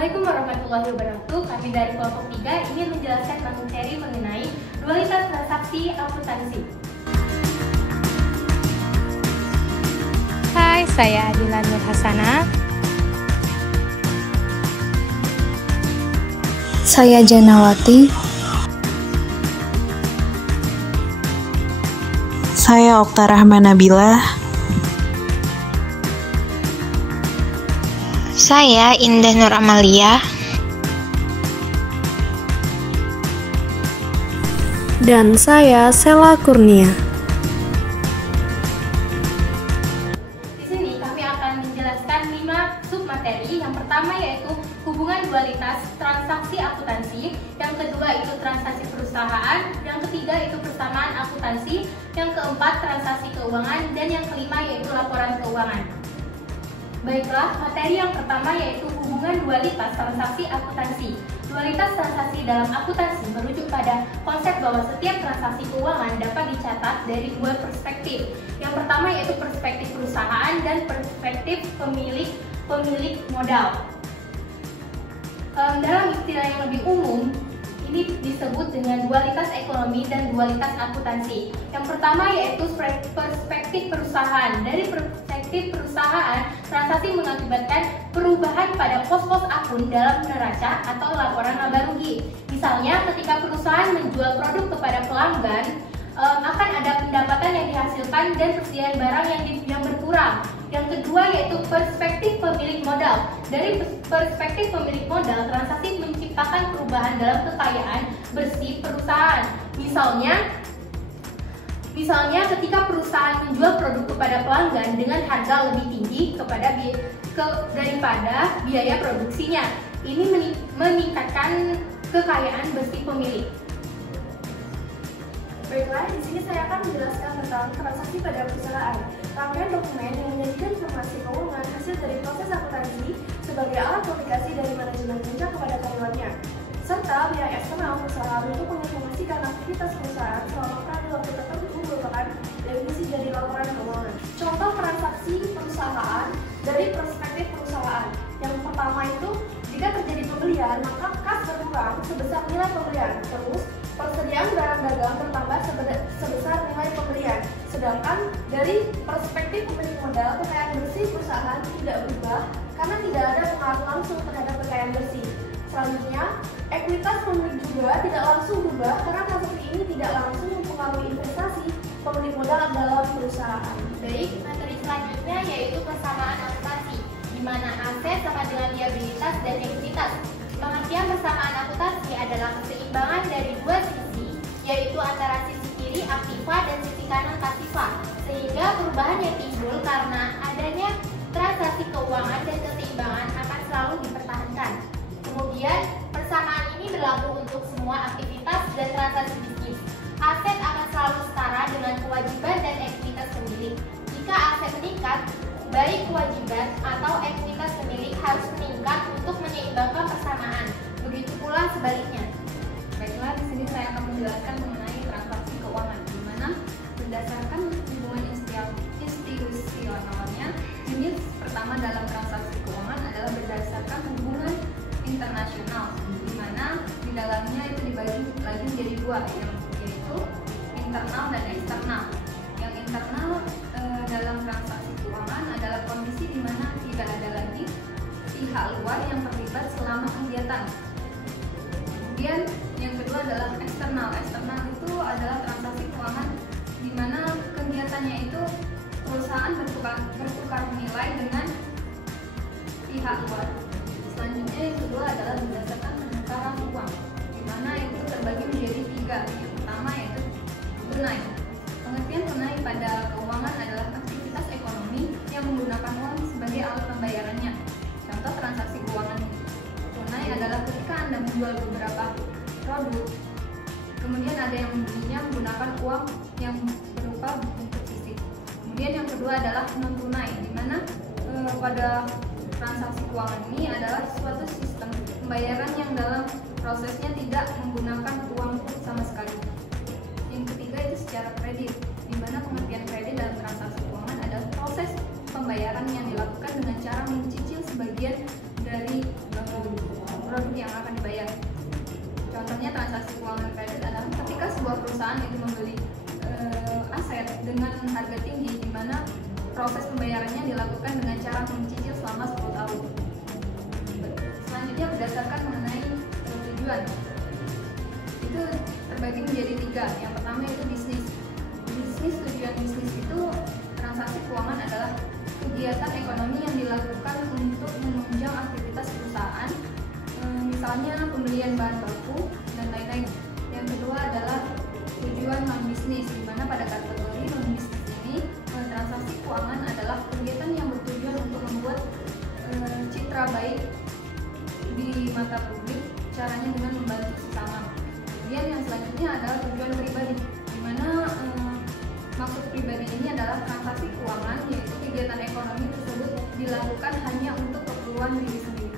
Assalamualaikum warahmatullahi wabarakatuh. Kami dari kelompok 3 ingin menjelaskan materi mengenai dualitas transaksi akuntansi. Hai, saya Adila Nur Hasana. Saya Janawati. Saya Okta Rahman Nabila. Saya Indah Nur Amalia. Dan saya Sela Kurnia. Di sini kami akan menjelaskan 5 submateri. Yang pertama yaitu hubungan dualitas transaksi akuntansi, yang kedua itu transaksi perusahaan, yang ketiga itu persamaan akuntansi, yang keempat transaksi keuangan, dan yang kelima yaitu laporan keuangan. Baiklah, materi yang pertama yaitu hubungan dualitas transaksi akuntansi. Dualitas transaksi dalam akuntansi merujuk pada konsep bahwa setiap transaksi keuangan dapat dicatat dari dua perspektif. Yang pertama yaitu perspektif perusahaan dan perspektif pemilik modal. Dalam istilah yang lebih umum, ini disebut dengan dualitas ekonomi dan dualitas akuntansi. Yang pertama yaitu perspektif perusahaan. Dari perspektif perusahaan, transaksi mengakibatkan perubahan pada pos-pos akun dalam neraca atau laporan laba rugi. Misalnya, ketika perusahaan menjual produk kepada pelanggan, akan ada pendapatan yang dihasilkan dan persediaan barang yang berkurang. Yang kedua yaitu perspektif pemilik modal. Dari perspektif pemilik modal, transaksi menciptakan perubahan dalam kekayaan bersih perusahaan. Misalnya ketika perusahaan menjual produk kepada pelanggan dengan harga lebih tinggi daripada biaya produksinya. Ini meningkatkan kekayaan bersih pemilik. Baiklah, di sini saya akan menjelaskan tentang transaksi pada perusahaan. Rangkaian dokumen yang menyajikan informasi keuangan hasil dari proses akuntansi sebagai alat komunikasi dari manajemen puncak kepada karyawannya, serta pihak eksternal perusahaan untuk menginformasikan aktivitas perusahaan selama periode waktu tertentu merupakan definisi dari laporan keuangan. Contoh transaksi perusahaan dari perspektif perusahaan. Yang pertama itu, jika terjadi pembelian, maka kas berkurang sebesar nilai pembelian. Terus, persediaan barang dagang bertambah sebesar nilai pembelian. Sedangkan dari perspektif pemilik modal, kekayaan bersih perusahaan tidak berubah karena tidak ada pengaruh langsung terhadap kekayaan bersih. Selanjutnya, ekuitas pemilik juga tidak langsung berubah karena transaksi ini tidak langsung mempengaruhi investasi pemilik modal dalam perusahaan. Baik, materi selanjutnya yaitu persamaan akuntansi, di mana aset sama dengan liabilitas dan ekuitas. Pengertian persamaan akuntansi adalah keseimbangan dari dua sisi, yaitu antara sisi kiri aktiva dan sisi kanan pasiva, sehingga perubahan yang timbul karena adanya transaksi keuangan dan keseimbangan akan selalu dipertahankan. Kemudian, persamaan ini berlaku untuk semua aktivitas dan transaksi bisnis. Aset akan selalu setara dengan kewajiban dan ekuitas pemilik. Jika aset meningkat, baik kewajiban atau ekuitas pemilik harus meningkat untuk menyeimbangkan persamaan. Begitu pula sebaliknya. Baiklah, di sini saya akan menjelaskan mengenai transaksi keuangan, di mana berdasarkan hubungan institusionalnya, jenis pertama dalam transaksi keuangan adalah berdasarkan hubungan internasional, di mana di dalamnya itu dibagi lagi menjadi dua, yaitu internal dan eksternal. Yang internal dalam transaksi keuangan adalah kondisi di mana tidak ada lagi pihak luar yang terlibat selama kegiatan. Kemudian yang kedua adalah eksternal. Eksternal itu adalah transaksi keuangan di mana kegiatannya itu perusahaan bertukar nilai dengan pihak luar. Selanjutnya yang kedua adalah berdasarkan penukaran uang, di mana itu terbagi menjadi 3. Yang pertama yaitu tunai. Pengertian tunai pada keuangan adalah aktivitas ekonomi yang menggunakan uang sebagai alat pembayarannya. Contoh transaksi keuangan tunai adalah ketika Anda menjual beberapa produk, kemudian ada yang membelinya menggunakan uang yang berupa bentuk fisik. Kemudian yang kedua adalah non tunai, di mana pada transaksi keuangan ini adalah suatu sistem pembayaran yang dalam prosesnya tidak menggunakan uang sama sekali. Yang ketiga itu secara kredit, di mana pengertian kredit dalam transaksi keuangan adalah proses pembayaran yang dilakukan dengan cara mencicil sebagian dari bank. perusahaan itu membeli aset dengan harga tinggi, di mana proses pembayarannya dilakukan dengan cara mencicil selama 10 tahun. Selanjutnya berdasarkan mengenai tujuan, itu terbagi menjadi 3. Yang pertama itu bisnis. Tujuan bisnis itu transaksi keuangan adalah kegiatan ekonomi yang dilakukan untuk menunjang aktivitas perusahaan, misalnya pembelian bahan baku dan lain-lain. Yang kedua adalah tujuan non bisnis, di mana pada kategori non bisnis ini transaksi keuangan adalah kegiatan yang bertujuan untuk membuat citra baik di mata publik, caranya dengan membantu sesama. Kemudian yang selanjutnya adalah tujuan pribadi, di mana maksud pribadi ini adalah transaksi keuangan, yaitu kegiatan ekonomi tersebut dilakukan hanya untuk keperluan diri sendiri.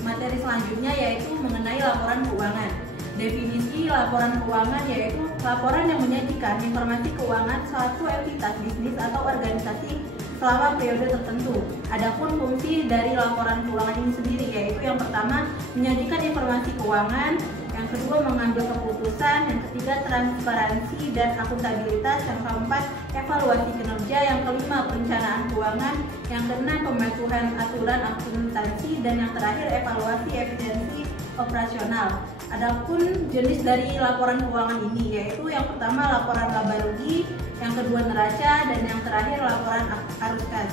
Materi selanjutnya yaitu mengenai laporan keuangan. Definisi laporan keuangan yaitu laporan yang menyajikan informasi keuangan suatu entitas bisnis atau organisasi selama periode tertentu. Adapun fungsi dari laporan keuangan ini sendiri yaitu yang pertama menyajikan informasi keuangan, yang kedua mengambil keputusan, yang ketiga transparansi dan akuntabilitas, yang keempat evaluasi kinerja, yang kelima perencanaan keuangan, yang keenam pematuhan aturan akuntansi, dan yang terakhir evaluasi efisiensi operasional. Adapun jenis dari laporan keuangan ini yaitu yang pertama laporan laba rugi, yang kedua neraca, dan yang terakhir laporan arus kas.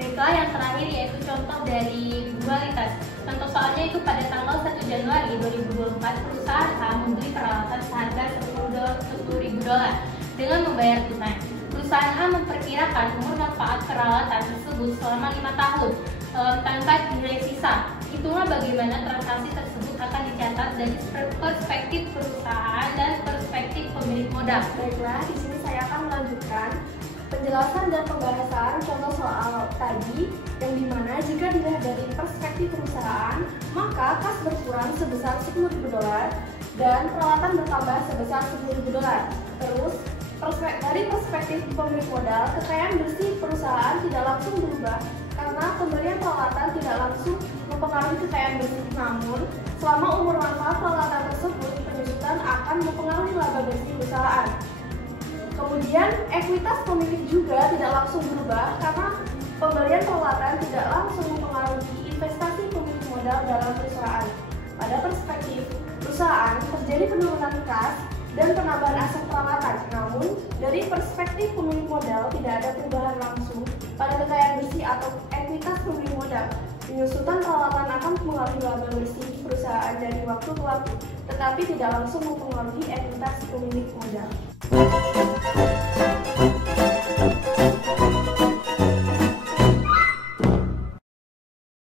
Baiklah, yang terakhir yaitu contoh dari dualitas. Contoh soalnya itu pada tanggal 1 Januari 2024 perusahaan A membeli peralatan seharga $10.000 dengan membayar tunai. Perusahaan A memperkirakan umur manfaat peralatan tersebut selama 5 tahun tanpa nilai sisa. Hitunglah bagaimana transaksi tersebut akan dicatat dari perspektif perusahaan dan perspektif pemilik modal. Baiklah, di sini saya akan melanjutkan penjelasan dan pembahasan contoh soal tadi, yang dimana jika dilihat dari perspektif perusahaan, maka kas berkurang sebesar $10.000 dan peralatan bertambah sebesar $10.000. Terus, dari perspektif pemilik modal, kekayaan bersih perusahaan tidak langsung berubah karena pembelian peralatan tidak langsung mempengaruhi kekayaan bersih. Namun, selama umur manfaat peralatan tersebut, penyusutan akan mempengaruhi laba bersih perusahaan. Kemudian, ekuitas pemilik juga tidak langsung berubah karena pembelian peralatan tidak langsung mempengaruhi investasi pemilik modal dalam perusahaan. Pada perspektif perusahaan, terjadi penurunan kas dan penambahan aset peralatan. Namun, dari perspektif pemilik modal tidak ada perubahan langsung pada kekayaan bersih atau ekuitas pemilik modal. Penyusutan peralatan akan mempengaruhi laba bersih perusahaan dari waktu ke waktu, tetapi tidak langsung mempengaruhi ekuitas pemilik modal.